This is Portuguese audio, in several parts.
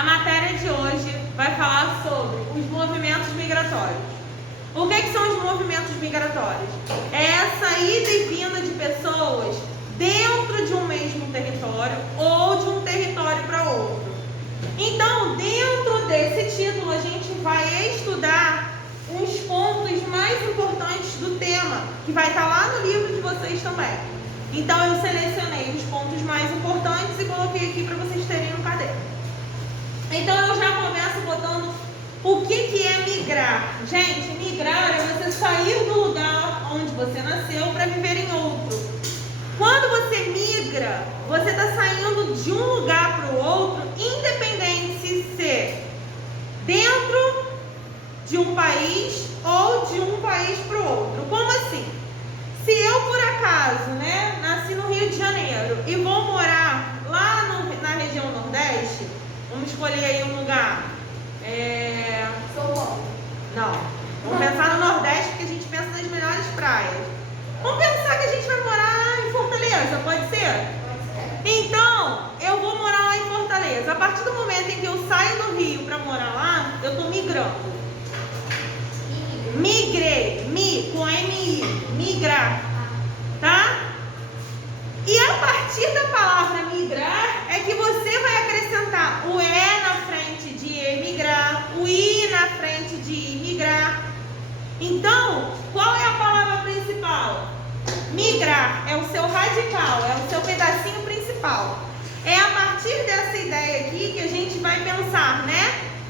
A matéria de hoje vai falar sobre os movimentos migratórios. O que são os movimentos migratórios? É essa ida e vinda de pessoas dentro de um mesmo território ou de um território para outro. Então, dentro desse título, a gente vai estudar os pontos mais importantes do tema, que vai estar lá no livro de vocês também. Então, eu selecionei os pontos mais importantes e coloquei aqui para vocês terem no caderno. Então, eu já começo botando o que é migrar. Gente, migrar é você sair do lugar onde você nasceu para viver em outro. Quando você migra, você está saindo de um lugar para o outro, independente se dentro de um país ou de um país para o outro. Como assim? Se eu, por acaso, nasci no Rio de Janeiro e vou morar lá na região Nordeste, vamos escolher aí um lugar. São Paulo. Não. Vamos pensar no Nordeste, porque a gente pensa nas melhores praias. Vamos pensar que a gente vai morar em Fortaleza, pode ser? Pode ser. Então, eu vou morar lá em Fortaleza. A partir do momento em que eu saio do Rio para morar lá, eu estou migrando. Migrei, com M-I, migrar, tá? E a partir da palavra migrar é que você vai acrescentar o E na frente de emigrar, o I na frente de imigrar. Então, qual é a palavra principal? Migrar é o seu radical, é o seu pedacinho principal. É a partir dessa ideia aqui que a gente vai pensar,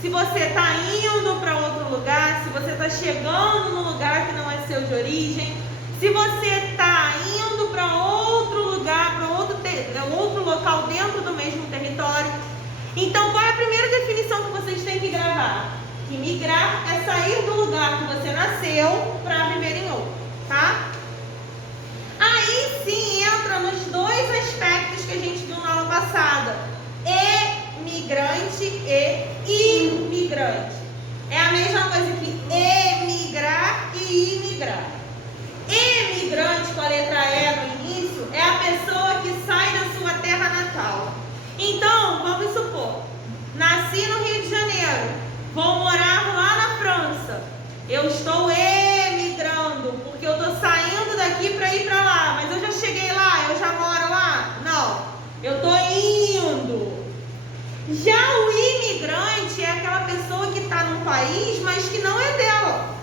se você está indo para outro lugar, se você está chegando no lugar que não é seu de origem, se você está indo para outro lugar, para outro local dentro do mesmo território. Então, qual é a primeira definição que vocês têm que gravar? Que migrar é sair do lugar que você nasceu para viver em outro, tá? Aí sim entra nos dois aspectos que a gente viu na aula passada: emigrante e imigrante. É a mesma coisa que emigrar e imigrar. Emigrante, com a letra E no início, é a pessoa que sai da sua terra natal. Então, vamos supor, nasci no Rio de Janeiro, vou morar lá na França. Eu estou emigrando, porque eu estou saindo daqui para ir para lá. Mas eu já cheguei lá, eu já moro lá? Não, eu estou indo. Já o imigrante é aquela pessoa que está num país, mas que não é dela.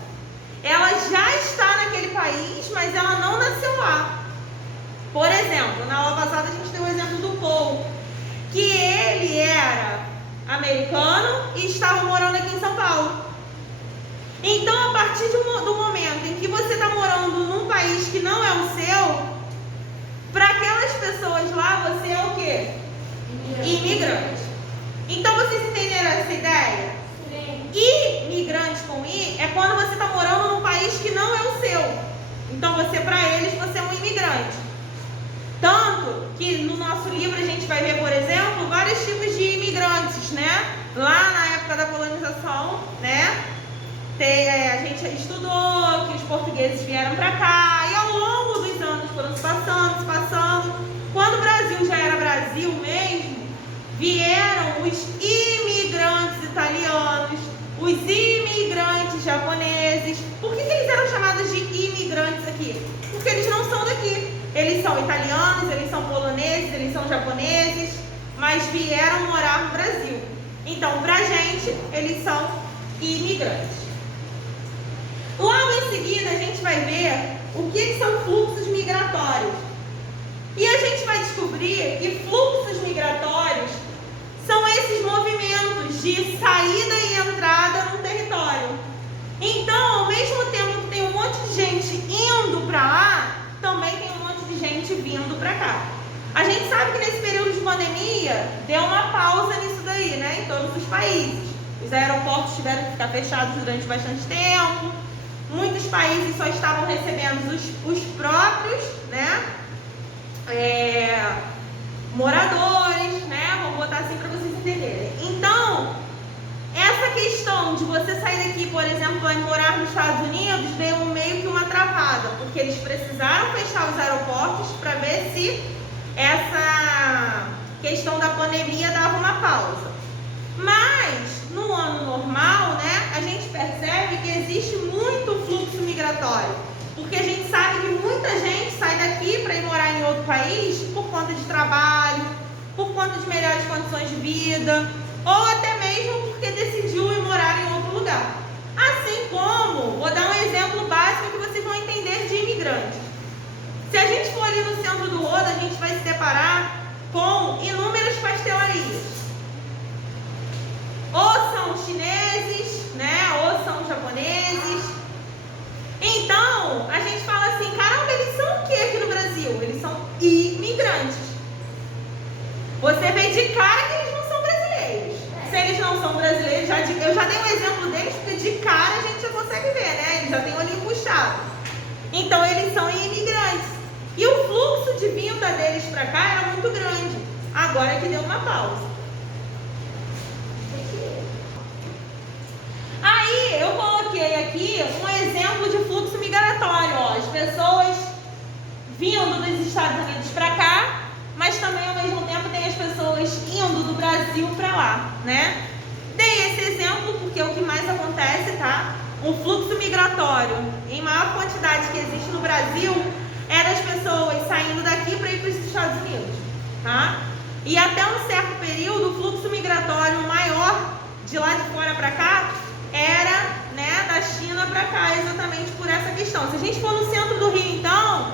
Ela já está naquele país, mas ela não nasceu lá. Por exemplo, na aula passada a gente deu o exemplo do Paul, que ele era americano e estava morando aqui em São Paulo. Então, a partir do momento em que você está morando num país que não é o seu, para aquelas pessoas lá, você é o quê? Imigrante. Então, vocês entenderam essa ideia? Sim. Imigrante com I é quando você está morando num país que não é o seu. Então, para eles, você é um imigrante. Tanto que no nosso livro a gente vai ver, por exemplo, vários tipos de imigrantes, Lá na época da colonização, a gente estudou que os portugueses vieram para cá e ao longo dos anos foram se passando. Quando o Brasil já era Brasil mesmo, vieram os imigrantes italianos, os imigrantes japoneses. Por que eles eram chamados de imigrantes aqui? Porque eles não são daqui. Eles são italianos, eles são poloneses, eles são japoneses, mas vieram morar no Brasil. Então, pra gente, eles são imigrantes. Logo em seguida, a gente vai ver o que são fluxos migratórios. E a gente vai descobrir que fluxos migratórios são esses movimentos de saída e entrada no território. Então, ao mesmo tempo que tem um monte de gente indo para lá, também tem um monte de gente vindo para cá. A gente sabe que nesse período de pandemia deu uma pausa nisso daí, em todos os países. Os aeroportos tiveram que ficar fechados durante bastante tempo. Muitos países só estavam recebendo os próprios, moradores, vamos botar assim para vocês entenderem. Então, essa questão de você sair daqui, por exemplo, e morar nos Estados Unidos, deu meio que uma travada, porque eles precisaram fechar os aeroportos para ver se essa questão da pandemia dava uma pausa. Mas no ano normal, né, a gente percebe que existe muito fluxo migratório, porque a gente sabe que muita gente sai daqui para ir morar em outro país por conta de trabalho, por conta de melhores condições de vida, ou até mesmo porque decidiu ir morar em outro lugar. Assim como, vou dar um exemplo básico que vocês vão entender de imigrantes. Se a gente for ali no centro do Rodo, a gente vai se deparar com inúmeras pastelarias. Ou são chineses, né? Ou são japoneses. Então, a gente fala assim, caramba, eles são o que aqui no Brasil? Eles são imigrantes. Você vê de cara que eles não são brasileiros. Se eles não são brasileiros, eu já dei um exemplo deles, porque de cara a gente já consegue ver, né? Eles já têm o olhinho puxado. Então, eles são imigrantes. E o fluxo de vinda deles para cá era muito grande. Agora é que deu uma pausa. Aí eu coloquei aqui um exemplo de fluxo migratório. Ó, as pessoas vindo dos Estados Unidos para cá, mas também ao mesmo tempo tem as pessoas indo do Brasil para lá, né? Dei esse exemplo porque é o que mais acontece, tá? O fluxo migratório em maior quantidade que existe no Brasil é das pessoas saindo daqui para ir para os Estados Unidos, tá? E até um certo período, o fluxo migratório maior de lá de fora para cá era, né, da China para cá, exatamente por essa questão. Se a gente for no centro do Rio, então,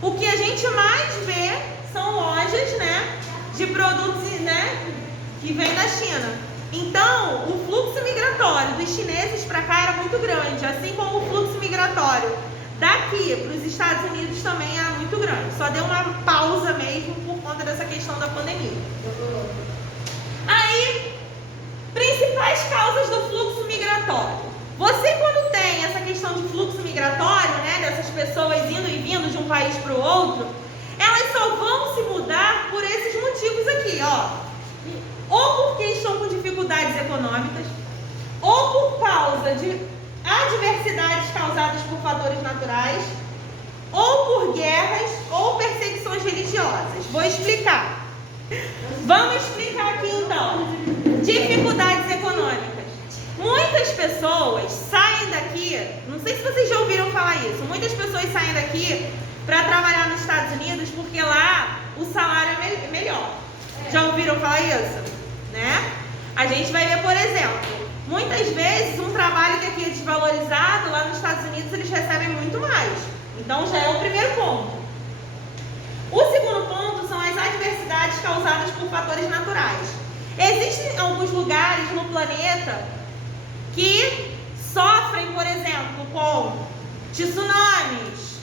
o que a gente mais vê são lojas, né, de produtos, né, que vêm da China. Então, o fluxo migratório dos chineses para cá era muito grande, assim como o fluxo migratório daqui para os Estados Unidos também era muito grande. Só deu uma pausa mesmo por conta dessa questão da pandemia. Aí, principais causas do fluxo migratório. Você, quando tem essa questão de fluxo migratório, né, dessas pessoas indo e vindo de um país para o outro, elas só vão se mudar por esses motivos aqui, ó. Ou porque estão com dificuldades econômicas, ou por causa de adversidades causadas por fatores naturais, ou por guerras ou perseguições religiosas. Vou explicar. Vamos explicar aqui então. Dificuldades econômicas. Muitas pessoas saem daqui, não sei se vocês já ouviram falar isso, muitas pessoas saem daqui para trabalhar nos Estados Unidos porque lá o salário é melhor. Já ouviram falar isso? Né? A gente vai ver, por exemplo, muitas vezes um trabalho que aqui é desvalorizado, lá nos Estados Unidos eles recebem muito mais. Então já é o primeiro ponto. O segundo ponto são as adversidades causadas por fatores naturais. Existem alguns lugares no planeta que sofrem, por exemplo, com tsunamis,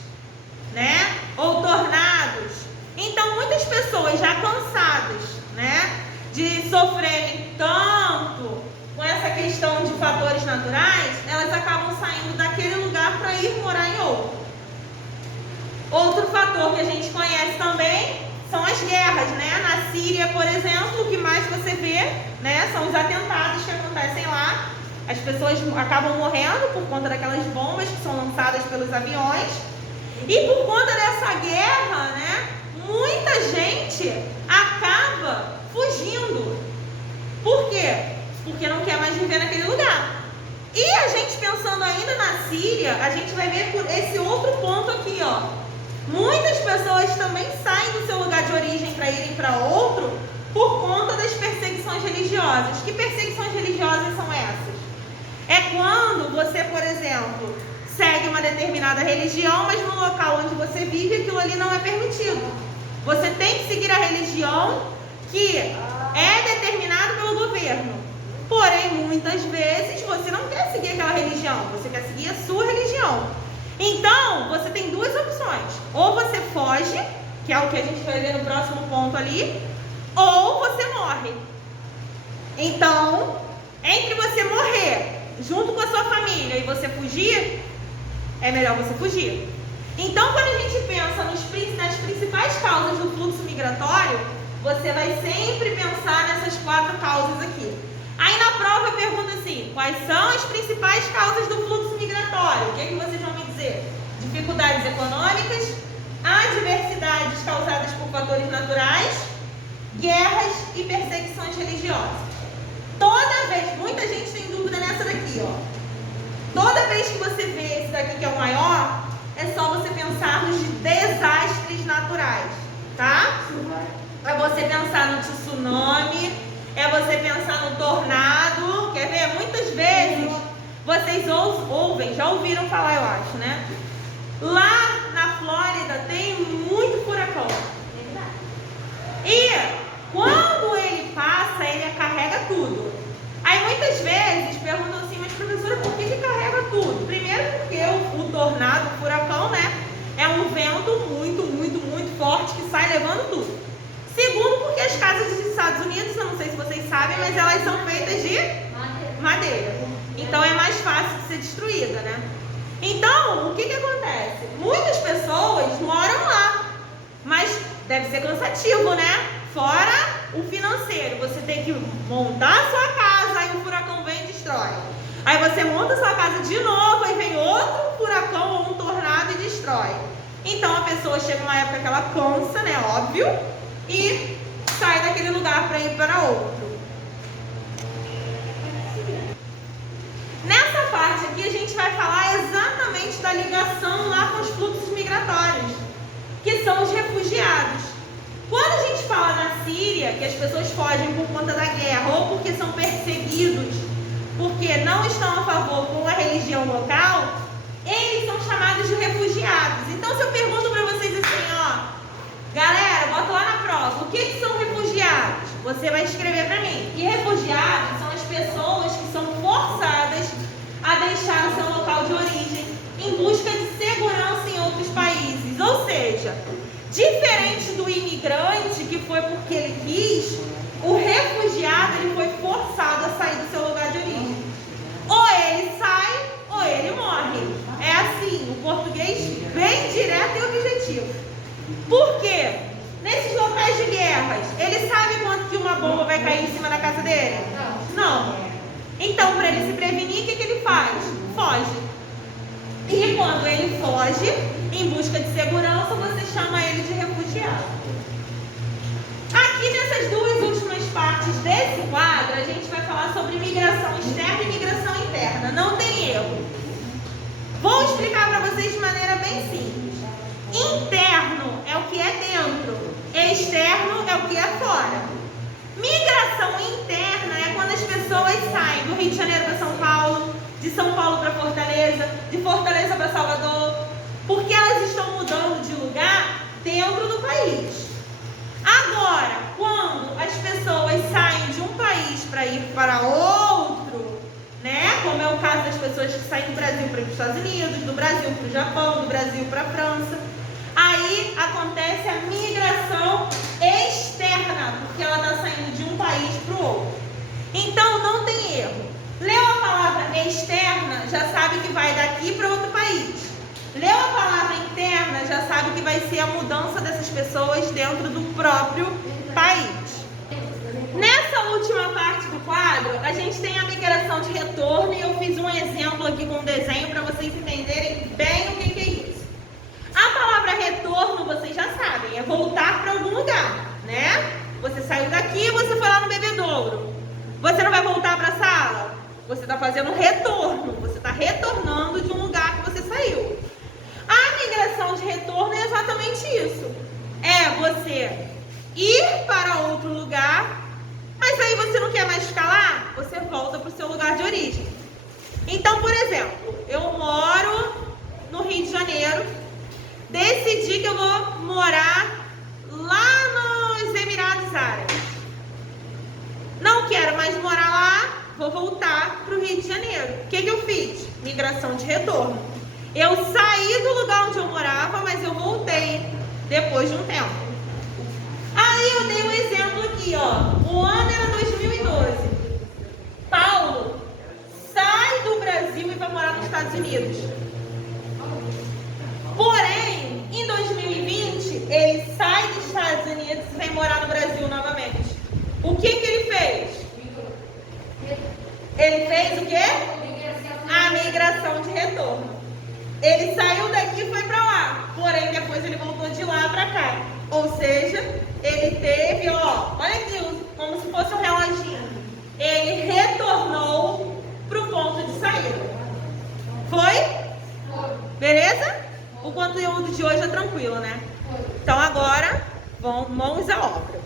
né? Ou tornados. Então muitas pessoas já cansadas, né, de sofrerem tanto com essa questão de fatores naturais, elas acabam saindo daquele lugar para ir morar em outro. Outro fator que a gente conhece também são as guerras, né? Na Síria, por exemplo, o que mais você vê, né, são os atentados que acontecem lá. As pessoas acabam morrendo por conta daquelas bombas que são lançadas pelos aviões. E por conta dessa guerra, né, muita gente acaba fugindo. Por quê? Porque não quer mais viver naquele lugar. E a gente pensando ainda na Síria, a gente vai ver por esse outro ponto aqui, ó. Muitas pessoas também saem do seu lugar de origem para irem para outro por conta das perseguições religiosas. Que perseguições religiosas são essas? É quando você, por exemplo, segue uma determinada religião, mas no local onde você vive, aquilo ali não é permitido. Você tem que seguir a religião que é determinada pelo governo. Porém, muitas vezes, você não quer seguir aquela religião, você quer seguir a sua religião. Então, você tem duas opções. Ou você foge, que é o que a gente vai ver no próximo ponto ali, ou você morre. Então, entre você morrer junto com a sua família e você fugir, é melhor você fugir. Então, quando a gente pensa nas principais causas do fluxo migratório, você vai sempre pensar nessas 4 causas aqui. Aí na prova eu pergunto assim, quais são as principais causas do fluxo migratório? O que é que vocês vão me dizer? Dificuldades econômicas, adversidades causadas por fatores naturais, guerras e perseguições religiosas. Todas vez, muita gente tem dúvida nessa daqui, ó. Toda vez que você vê esse daqui que é o maior, é só você pensar nos desastres naturais, tá? É você pensar no tsunami, é você pensar no tornado. Quer ver? Muitas vezes vocês ouvem, já ouviram falar, eu acho, né? Lá na Flórida tem muito furacão. E quando ele passa, ele carrega tudo. Aí muitas vezes perguntam assim, mas professora, por que carrega tudo? Primeiro porque o tornado, o furacão, né? É um vento muito forte que sai levando tudo. Segundo, porque as casas dos Estados Unidos, eu não sei se vocês sabem, mas elas são feitas de madeira. Então é mais fácil de ser destruída, né? Então, o que acontece? Muitas pessoas moram lá, mas deve ser cansativo, né? Fora o financeiro. Você tem que montar a sua casa, aí o furacão vem e destrói. Aí você monta a sua casa de novo, aí vem outro furacão ou um tornado e destrói. Então a pessoa chega uma época que ela cansa, né? Óbvio. E sai daquele lugar para ir para outro. Nessa parte aqui a gente vai falar exatamente da ligação lá com os fluxos migratórios, que são os refugiados. Quando a gente fala na Síria, que as pessoas fogem por conta da guerra ou porque são perseguidos, porque não estão a favor com a religião local, eles são chamados de refugiados. Então se eu pergunto para vocês assim, ó, galera, bota lá na prova, o que são refugiados? Você vai escrever para mim. E refugiados são as pessoas que são forçadas a deixar o seu local de origem em busca de segurança em outros países. Ou seja, diferente do imigrante, que foi porque ele quis, o refugiado ele foi forçado a sair do seu lugar de origem. Ou ele sai, ou ele morre. É assim, o português bem direto e objetivo. Por quê? Nesses locais de guerras, ele sabe quanto que uma bomba vai cair em cima da casa dele? Não. Então, para ele se prevenir, o que ele faz? Foge. E quando ele foge, em busca de segurança, você chama ele de refugiado. Aqui nessas duas últimas partes desse quadro, a gente vai falar sobre migração externa e migração interna. Não tem erro. Vou explicar para vocês de maneira bem simples. Interno é o que é dentro, externo é o que é fora. Migração interna é quando as pessoas saem do Rio de Janeiro para São Paulo, de São Paulo para Fortaleza, de Fortaleza para Salvador, porque elas estão mudando de lugar dentro do país. Agora, quando as pessoas saem de um país para ir para outro, né? Como é o caso das pessoas que saem do Brasil para os Estados Unidos, do Brasil para o Japão, do Brasil para a França, aí acontece a migração externa, porque ela está saindo de um país para o outro. Então não tem erro. Leu a palavra externa, já sabe que vai daqui para outro país. Leu a palavra interna, já sabe que vai ser a mudança dessas pessoas dentro do próprio país. Nessa última parte do quadro, a gente tem a migração de retorno e eu fiz um exemplo aqui com um desenho para vocês entenderem bem o que é isso. A palavra retorno, vocês já sabem, é voltar para algum lugar, né? Você saiu daqui e você foi lá no bebedouro. Você não vai voltar para a sala? Você está fazendo um retorno, você está retornando de um lugar que você saiu. A migração de retorno é exatamente isso. É você ir para outro lugar, mas aí você não quer mais ficar lá, você volta para o seu lugar de origem. Então, por exemplo, eu moro no Rio de Janeiro, decidi que eu vou morar lá nos Emirados Árabes. Não quero mais morar lá, vou voltar para o Rio de Janeiro. O que eu fiz? Migração de retorno. Eu saí do lugar onde eu morava, mas eu voltei depois de um tempo. Aí eu dei um exemplo aqui, ó. O ano era 2012. Paulo sai do Brasil e vai morar nos Estados Unidos. Porém, em 2020, ele sai dos Estados Unidos e vem morar no Brasil novamente. O que ele fez? Ele fez o quê? A migração de retorno. Ele saiu daqui e foi para lá. Porém, depois ele voltou de lá para cá. Ou seja, ele teve, ó, olha aqui, como se fosse um reloginho. Ele retornou Beleza? O conteúdo de hoje é tranquilo, né? Então agora, vamos à obra.